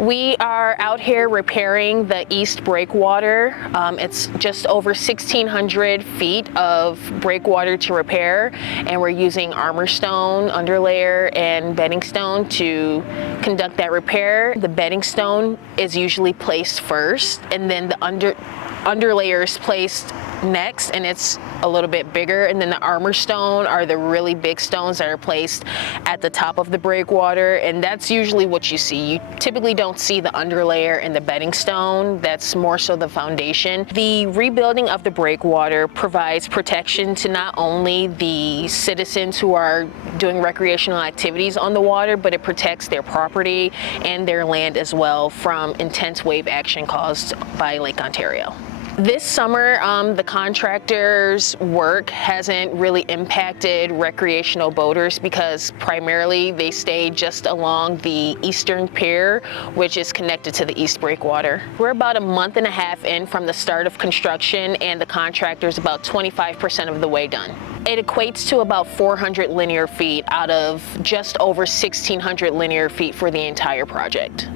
We are out here repairing the East Breakwater. It's just over 1,600 feet of breakwater to repair, and we're using armor stone, underlayer, and bedding stone to conduct that repair. The bedding stone is usually placed first, and then the underlayer is placed next, and it's a little bit bigger, and then the armor stone are the really big stones that are placed at the top of the breakwater, and that's usually what you see. You typically don't see the underlayer and the bedding stone. That's more so the foundation. The rebuilding of the breakwater provides protection to not only the citizens who are doing recreational activities on the water, but it protects their property and their land as well from intense wave action caused by Lake Ontario. This summer, the contractor's work hasn't really impacted recreational boaters because primarily they stay just along the eastern pier, which is connected to the East Breakwater. We're about a month and a half in from the start of construction, and the contractor's about 25% of the way done. It equates to about 400 linear feet out of just over 1,600 linear feet for the entire project.